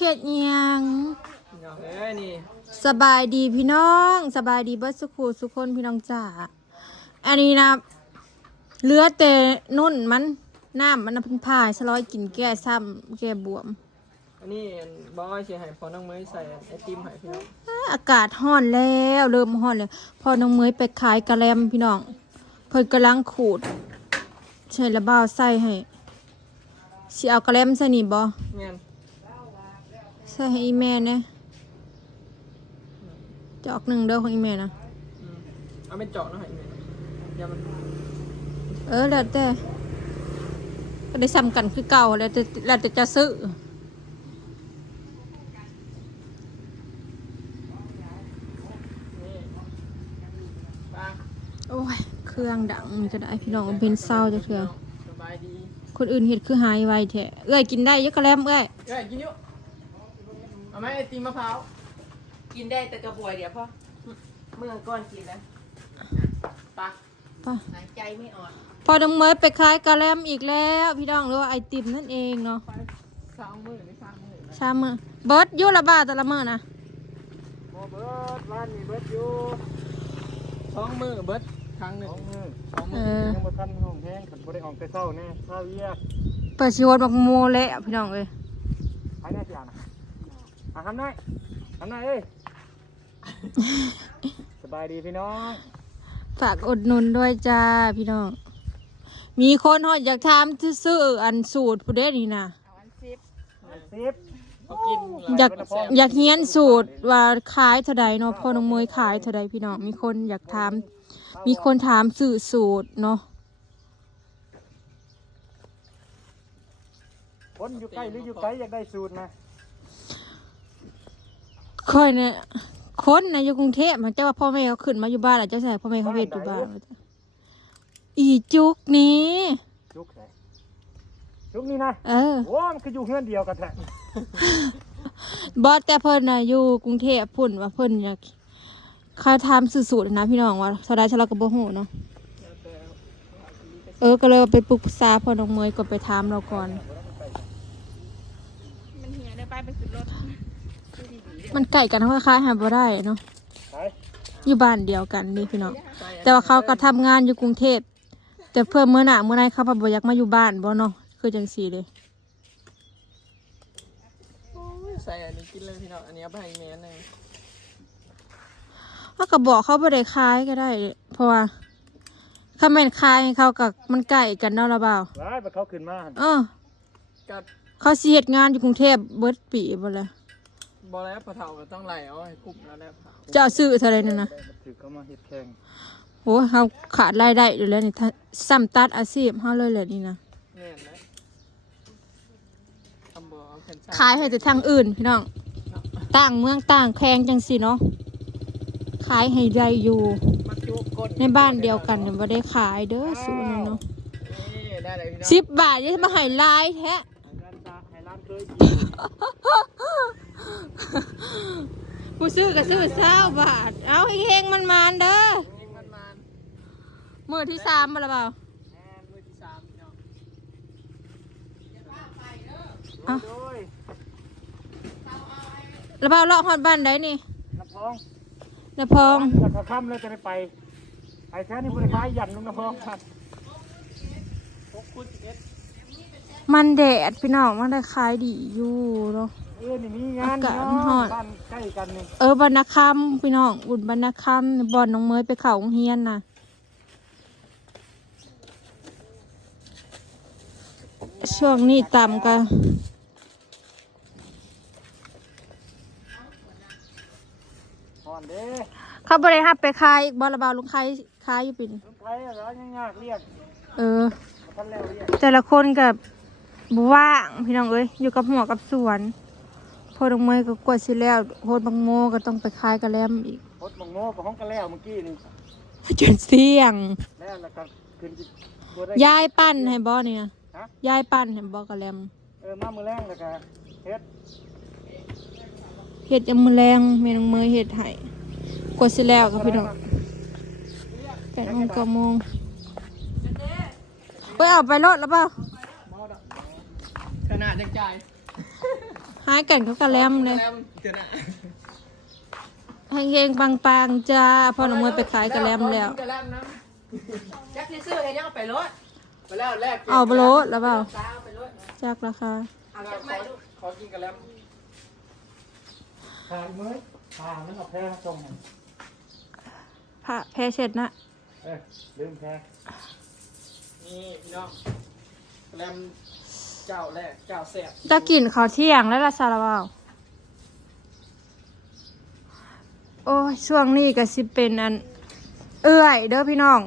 เขตเอียง พี่น้องเอ้ยนี่สบายดีพี่น้อง สบายดีเบิร์สุขูสุคนพี่น้องจ๋าอันนี้นะเหลือแต่นุ่นมันน้ำมันน่ะเพิ่งพายสลอยกินแก้ซ้ำแก้บวมอันนี้บอยเสียหายพอน้องเมยใส่ไอติมใหายพี่น้องอ้าอากาศห้อนแล้วเริ่มห้อนแล้วพอน้องเมยไปขายกะแลมพี่น้อง เพิ่นกำลังขูด ใช่ระบ้าวใส่ให้สิเอากะแลมใส่นี่บ่แม่น ใส่ให้อีแม่เนี่ยจอกหนึ่งเด้อของอีแม่นะอืมเอาเป็นเจาะเนาะใหายแม่เดี๋ยวมันเออแล้วแต่ก็ได้ซ้ำกันคือเก่าแล้วแต่แล้วแต่จะซื้อนี่ปลาโอ้ย เครื่องดังนี่ก็ได้พี่น้องเป็นเศร้าจะเถื่อสบายดีคนอื่นเห็ดคือหายไวแท้เอ้ยกินได้เยอะกระแลมเอ้ยเอ้ยกินอยู่ เอาไหมไอติมมะพร้าวกินได้แต่กระบวยเดี๋ยวพ่อเมื่อก่อนกินแล้วปลาป่ะหายใจไม่ออกพอน้องเมยไปขายกระแลมอีกแล้ว พี่น้องหรือว่าไอติมนั่นเองเนาะไปสองมือหรือสามมือนะชามมือเบิร์ดอยุละบาทแต่ละมือนะโมเบิร์ดร้านนี้เบิร์ดอยู่สองมือเบิร์ดครั้งหนึ่งสองเอมืออยังบ่ทันห้องแห้งขันบ่ได้ออกแต่เช้าแน่ข้าวเวียกเปิดชิวดบักโมเละพี่น้องเอ้ยไปแน่สิอะนะ อะทำหน่อยทำหน่อยเอ้ยสบายดีพี่น้องฝากอดหนุนด้วยจ้าพี่น้อง มีคนหอดอยากทำซื้ออันสูตรผู้เด้นี่นะเอาอันซิปสิบเขากินอยากอยากเฮียนสูตรว่าขายเท่าใดเนาะพ่อน้องเมยขายเท่าใดพี่น้องมีคนอยากถาม มีคนถามสื่อสูตรเนาะคนอยู่ใกล้หรืออยู่ไกลอยากได้สูตรนะ ค่อยเนี่ยคนในะอยู่กรุงเทพมันจะว่าพ่อแม่เขาขึ้นมาอยู่บ้านอาจจะใส่พ่อแม่เขาเวทอยู่บ้านอีจุกนี้ จุกไหนจุกนี่นะเออโอ้มันคืออยู่เฮือนเดียวกันแท้บอสแต่เพิ่นน่ะอยู่กรุงเทพพุ่นว่าเพิ่นอยากเขาทำสื่อสูตรนะพี่น้องว่าเท่าใดเท่าไรก็บ่ฮู้เนาะเออก็เลยว่าไปปรึกษาพ่อน้องเมยก็ไปถามเราก่อน มันเหี่ยได้ไปไปขึ้นรถ มันใกล้กันคล้ายๆหาบ่ได้เนาะไปอยู่บ้านเดียวกันนี่พี่น้องแต่ว่าเขาก็ทำงานอยู่กรุงเทพ แต่เพื่อเมื่อหน้าเมื่อไหนเขาพบ่อยากมาอยู่บ้านบ่เนาะคือจังซี่เลยโอ้ยใส่อันนี้กินเลยพี่น้องอันนี้เอาไปให้แม่หนึ่งเขาก็บอกเขาบ่ได้ขายก็ได้เพราะว่าถ้าแม่นขายให้เขากับมันใกล้กันเนาะละเบ่าวร้ายไปเขาขึ้นมาหั่นเออ กับเขาสิเฮ็ดงานอยู่กรุงเทพเบิดปีบ่เลย บอแล้วปลาเถาก็ต้องไหลเอาให้กลุ่มแล้วแหละเผาจะเอาซื้อเท่าไหร่นั่นน่ะได้มาถือเขามาเฮ็ดแข่งโอ้เขาขาดรายได้อยู่แล้วนี่ถ้าซ้ำตัดอาชีพเฮาเลยแหละนี่นะแน่นเลยทำบ่เอาแผ่นขายให้แต่ทางอื่นพี่น้องต่างเมืองต่างแขวงจังซี่เนาะขายให้ได้อยู่ มาจุกก้นในบ้านเดียวกันเนี่ยบ่ได้ขายเด้อสูนย์เนาะนี่ได้เลยพี่น้องสิบบาทยังมาให้ลายแท้ร้านตาให้ร้านเคย ผู้ซื้อก็ซื้อเศร้าบาท เอาเฮงๆมันมานๆเด้อยิงมันมามือที่สามมาแล้วเปล่าแน่มือที่สามพี่น้องอะโดยแล้วเปล่าเลาะฮอดบ้านได้นี่น้ำพองนะพองแล้วก็ค่ำแล้วจะได้ไปไปแค่นี้บริพายยันลงน้ำพองครับหกคูณสิบเอ็ดมันแดดพี่น้องมันได้ขายดีอยู่เนาะ เออนี่มีงานอากาศเนามันร้อะนบ้านใกล้กันนี่เออบรรณคำพี่น้องอุ่นบรรณคำบอนน้องเมยไปเขาโรงเฮียนนะช่วงนี้ต่ำกันอ่อนเด้เขาบริหับไปขายบอระบาลุงขายขายอยู่ปีนคนไทยร้านยากๆเรียกเออบ่ทันแล้วเรียกแต่ละคนกับบว่างพี่น้องเอ้ยอยู่กับหัวกับสวน พอดงเมยก็กวดสิแล้วโพดบางโมก็ต้องไปขายกระแลมอีกรถมังโง่กับห้องกันแล้วเมื่อกี้นี่จนเสี่ยง แล้วแล้วก็ขึ้นที่บ่ได้ ยายปั้นให้บอเนี่ยฮะ ยายปั้นให้บอกระแลมเออมามือแรงแล้วก็เฮ็ดเห็ดยำมือแรงเมนองเมยเห็ดให้กวดสิแล้วกับพี่น้องแปดโมงเก้าโมงไปเอาไปรถแล้วเปล่าขนาดยังจ่าย หายกันเขากระแลมเลยแลมเดี๋ยวนะให้เฮงปังๆจ้าพ่อน้องมวยไปขายกระแลมแล้วกระแลมนะจักสิซื้อให้ยังเอาไปรถไปแล้วแรกเอาไปโลดแล้วเปล่าตาเอาไปรถจากราคาเอาขจักอไม่ลูกขอกินกระแลมทานมื้อทานมันเอาแพ้มาส่งให้พระแพ้เสร็จนะเอ้ยลืมแพ้นี่พี่น้องกระแลม เจ้าแรกเจ้าแซ่บตะกินข้าวเที่ยงแล้วละซาลาเปาโอ้ยช่วงนี้ก็สิเป็นอัน เอื้อยเด้อพี่น้อง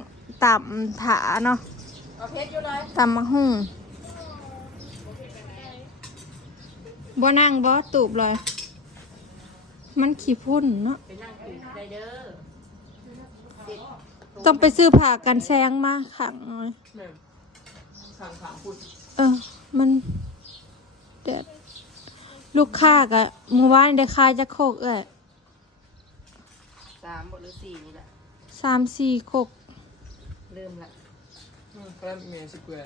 ต่ำถาเนาะเอาเพชรอยู่เลยต่ำมะหุ่งบ่นั่งบ่ตูบเลย มันขี้พุ่นเนาะไปนั่งกินได้เด้อต้องไปซื้อผ้ากันแซงมาขังเลยแม่สั่งขามพูดเออ มันแดดลูกค้ากะมือวานได้คายจะโคกเอ้ยสามหมดหรือสี่นี่แหละสามสี่โคกเริ่มละอืมกระแลมเมียสเกวร์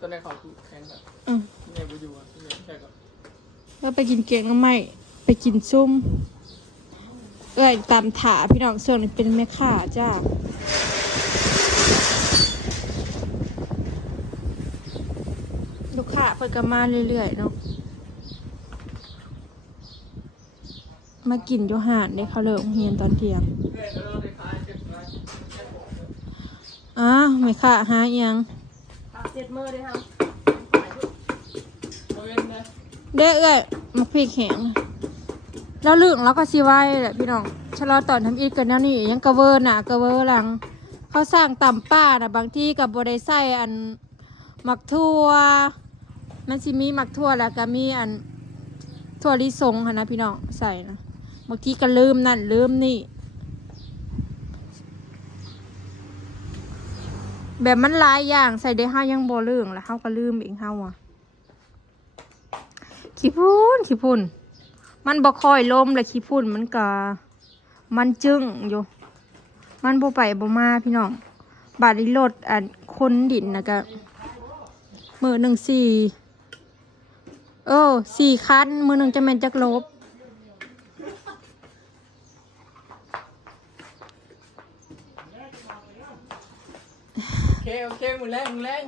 ตอนแรกเขาคือแข่งแบบอืมเมียบุอยู่อะเมียแค่ก็แล้วไปกินเก่งก็ไม่ไปกินซุ่มเอ้ยตามถาพี่น้องส่วนนี้เป็นแม่ค้าจ้า กค้าเพิ่นก็มาเรื่อยๆเนาะมากินโยหานได้เขาเลิกโรงเรียนตอนเที่ยงเพื่อนเราได้ขายเก็บไว้แค่ผมเลยอ้าวไม่ค่ะหาอิหยังเอาเจ็ดมือเลยครับเอาเว้นนะเด้อเอ้ยมาพริกแข็งแล้วลึกแล้วก็สิไว้แหละพี่น้องชะลอตอนทำอีกกันแนวนี้ยังกระเวอร์หนากระเวอร์หลัง เขาสร้างต่ำป้านะบางที่กับบได้ใส่อันหมักทั่ว มันสิมีหมักทั่วแล้วก็มีอันทั่วลิสงค่ะนะพี่น้องใส่นะบางทีก็ลืมนั่นลืมนี่ แบบมันหลายอย่างใส่ได้ห้ายังบ่เรื่องแล้วเฮาก็ลืมเองเฮาอะขี้พุ่นขี้พุ่น มันบ่ค่อยลมเลยขี้พุ่นมันก็มันจึ้งอยู่ มันบ่ไปบ่มาพี่น้อง บาดนี้รถอันคนดินนะก็มือหนึ่งสี่ เออสี่คันมือหนึ่งจะแม่นจักลบโอเคโอเคมือแรงมือแรง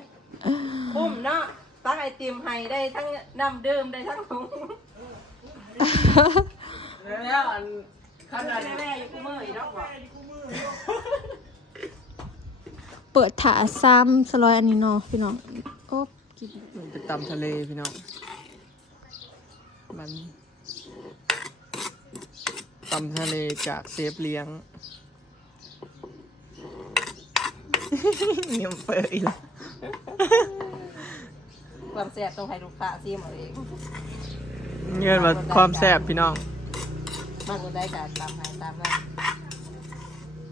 คุ้มเนาะตั้งไอติมให้ได้ทั้งน้ำดื่มได้ทั้งถุงแล้วอันขนาดแม่ๆอยู่คู่มืออีกเนาะบอกเปิดถาซ้ำสลอยอันนี้เนาะพี่น้องโอ๊บกินมันไปตำทะเลพี่น้อง มันตำทะเลจากเซฟเลี้ยงเงียบเปิดอีกแล้วความแซ่บต้องให้ลูกค้าซีมเอาเองเงื่อนมาความแซ่บพี่น้องมากกว่าได้การตามให้ตามนั้น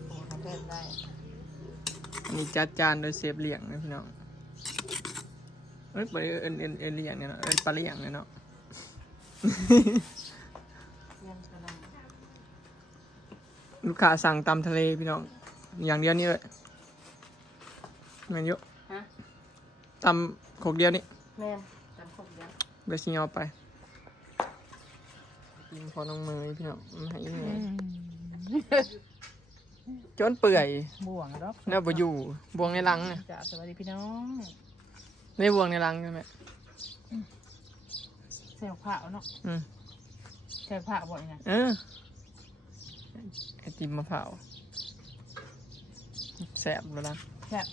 โอ้เขาเพิ่มได้อันนี้จัดจานโดยเซฟเลี้ยงนะพี่น้องเอ้ยปลาเอ็นเอ็นเอ็นเลี้ยงเนี่ยเนาะเอ็นปลาเลี้ยงเนี่ยเนาะ ยังกำลังลูกค้าสั่งตำทะเลพี่น้อง อย่างเดียวนี่เลยแมันเยอะฮะตำขกเดียวนี่แม่นตามครบยังเบสซิยอไปยิงพอน้องเมยพี่น้องมันให้ยังไงจนเปื่อยบ่วงดอกแล้วบ่อยู่บวงในรังน่ะจ้าสวัสดีพี่น้อง ในบวงในรังใช่ไหม เซลผ้าเนาะอืมเซลผ้าบ่อยนะเออไอติมมะพร้าวแสบแล้วนะแซ่บ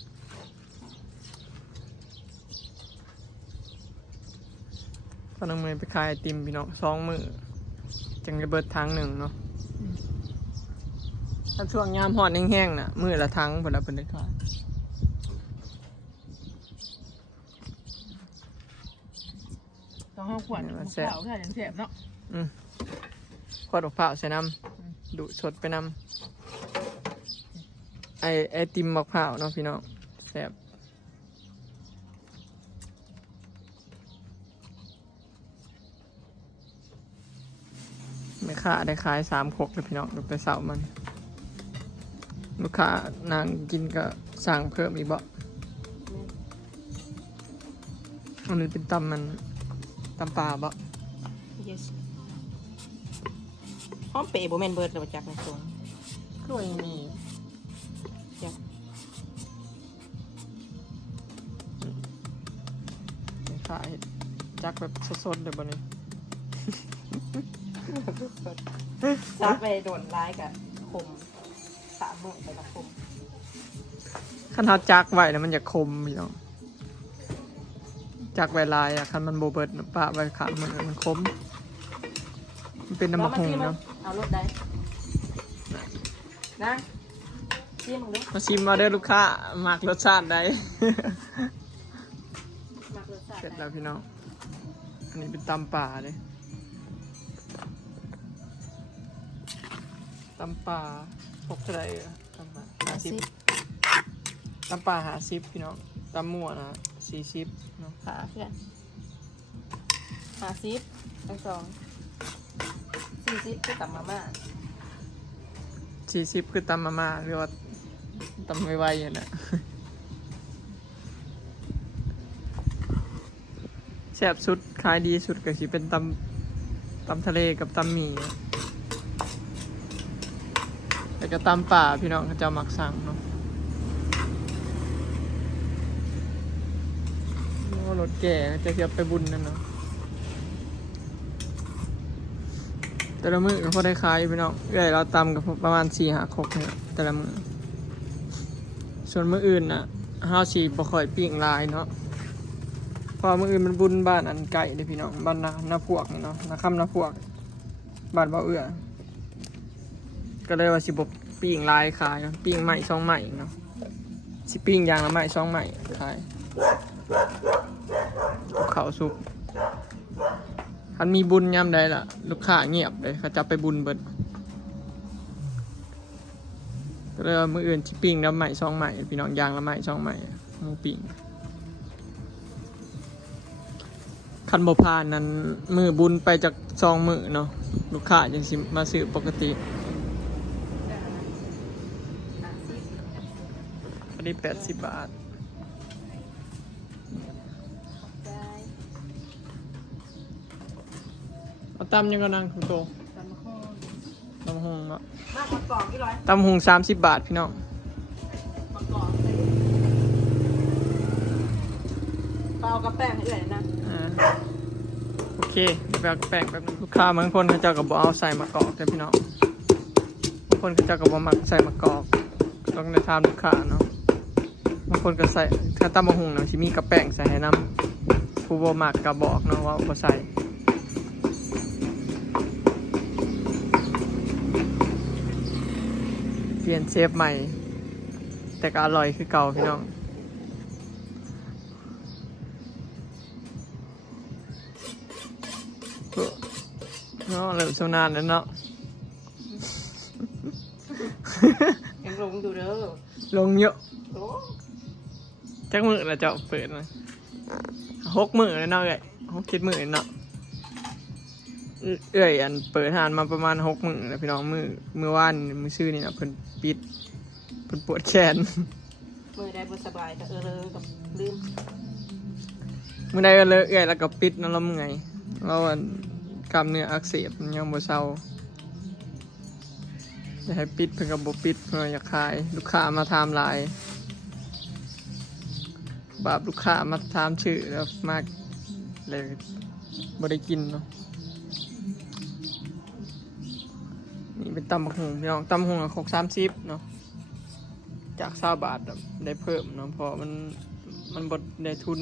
พอน้องเมยไปขายไอติมพี่น้องสองมือจังระเบิดทางหนึ่งเนาะถ้าช่วงยามหอนแห้งๆน่ะมือละทั้งผลละเป็นได้ขาย ต้องห้าขวดมะพร้าวถ้าอย่างแซ่บเนาะอืมขวดมะพร้าวใส่น้ำดูดสดไปน้ำไอไอติมมะพร้าวเนาะพี่น้องแซ่บไม่ค่าได้ขายสามขกเลยพี่น้องดูไปเสามัน ลูกค้านางกินก็สั่งเพิ่มอีกบ่อันนี้เป็นตำมัน ตำปลาบ่ yes หอมเป๋บ่แม่นเบิดแล้วจักในส่วนกล้วยมีจ้ะขายจักแบบสดๆเลยบ่นี่ซับไปโดนร้ายกับคมสามหมื่นไปละคมคันเฮาจักไว้แล้วมันจะคมพี่น้อง จักไว้ลายอะคันมันบ่เบิดน่ะปะไว้ข้างมันมันคมมันเป็นน้ำมะฮงเนาะเอารถได้นะชิมมึงดูมาชิมมาเด้อลูกค้ามักรสชาติใดมากรสชาติเสร็จได้แล้วพี่น้องอันนี้เป็นตำป่าเลยตำป่าพกเท่าไหรเอ่ยตำป่าห้าสิบตำป่าหาสิบพี่น้องตำมั่วนะ สี่สิบเนาะขาเพื่อนหาซิปทั้งสองสี่ซิปก็ตับมาม่าสี่สิบคือตำมาม่าหรือว่าตำไม่ไหวอย่างน่ะแซ่บสุดขายดีสุดก็สิเป็นตำตำทะเลกับตำหมี่แต่ก็ตำป่าพี่น้องเขาจะมักสั่งเนาะโอ้ร ถแก่จะเก็บไปบุญนั่นเนาะแต่ละมือก็พอได้ขายอยู่พี่น้องเอ้ยเราตำกับประมาณสี่หาคกเนี่ยแต่ละมือส่วนมืออื่นน่ะห้าสีบ่ค่อยปิ้งลายเนาะพอมื่ออื่นมันบุญบ้านอันไก่เลยพี่น้องบ้านนาหน้าพวกเนาะนาคำนาพวกบ้านเบาเอื้อก็เลยว่าสิบปิ้งลายขายเนาะปิ้งใหม่ช่องใหม่เนาะสิปิ้งยางละใหม่ช่องใหม่ขาย เขาวสุกคันมีบุญยามใดล่ะ ลูกค้าเงียบเลยเขาจะไปบุญเบิดก็เลยว่ามืออื่นสิปิ้งแล้วใหม่ช่องใหม่พี่น้องยางละใหม่ช่องใหม่หมูปิ้งคันบพานนั้นมือบุญไปจากซองมือเนาะลูกค้าจังสิมาซื้อปกติอันนี้แปดสิบบาท เอาตำยังก็นั่งคุณโตตำมะฮงตำหงเนาะมากกว่ากล่องกี่ร้อยตำหงสามสิบบาทพี่น้องมากล่องเลยเปล่ากับแป้งให้เอื่อยนะอ่าโอเคเดี๋ยวไปเอาแป้งแป๊บนึงลูกค้าบางคนเขาเจ้ากับบเอาใส่มะกอกแต่พี่น้องบางคนเขาเจ้ากับบมักใส่มะกอกต้องในทามลูกค้าเนาะบางคนก็ใส่ถ้าตำมะฮงเนาะชิมีกระแป้งใส่ให้น้ำผู้บ่มักกระบอกเนาะว่าบ่ใส่ เปลี่ยนเชฟใหม่ แต่ก็อร่อยคือเก่าพี่น้องเนาะเริ่มชำนาญแล้วเนาะยังลงดูเด้อลงเยอะโอ้จักมือแล้วเจ้าเปิดมาหกมือเลยเนาะเอ้ยหกเจ็ดมือเนาะเอ้เอ้ยอันเปิดทานมาประมาณหกมือแล้วพี่น้องมือมือว่านมือชื่อนี่นะเพิ่น ปิดเพิ่นปวดแขนมือได้บ่สบายก็เออเลยกับลืมมื่อใดก็เลยเอ้อยแล้วก็ปิดนั่นแล้วมึงไงเราอันกล้ามเนื้ออักเสบมันยังบ่เศร้าจะให้ปิดเพิ่นก็บ่ปิดเพิ่นอยากขาย ลูกค้ามาถามหลายบาปลูกค้ามาถามชื่อแล้วมากเลยบ่ได้กินเนาะ นี่เป็นตำบักหุ่งพี่น้องตำบักหุ่งหกสามสิบเนาะจากเศร้าบาทได้เพิ่มเนาะเพราะมันมันบดได้ทุน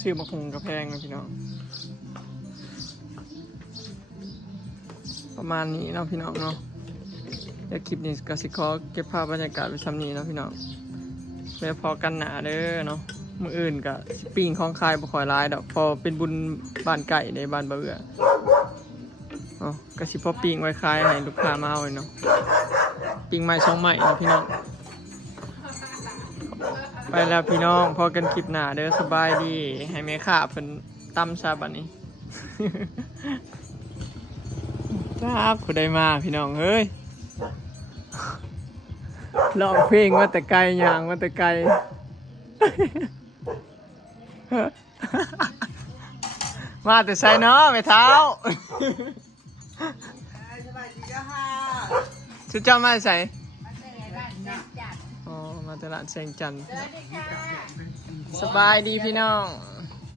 ซื้อมาคงกระแพงนะพี่น้อง ประมาณนี้เนาะพี่น้องเนาะเดี๋ยวคลิปนี้ก็สิขอเก็บภาพบรรยากาศไว้ซ้ำนี้เนาะพี่น้องไว้พอกันหนาเด้อเนาะมืออื่นก็สิปิ้งของคายบ่คอยร้ายดอกพอเป็นบุญบ้านไก่ในบ้านบ่เอืออ๋อ ก็สิพอปิงไว้คลายให้ลูกค้ามาเอาเนาะปิงใหม่ช่องใหม่เนาะพี่น้อง ไปแล้วพี่น้องพอกันคลิปหน้าเด้อสบายดี ให้แม่ข่าเพิ่นตั้มซาบัดนี้จ้าผู้ใดมาพี่น้องเฮ้ยร้องเพลงมาแต่ไกลยางมาแต่ไกลมาแต่ใส่เนาะไม่เท้า ชุดเจ้ามาแต่ใส่อ๋อ มาตลาดแสงจันทร์สบายดีพี่น้อง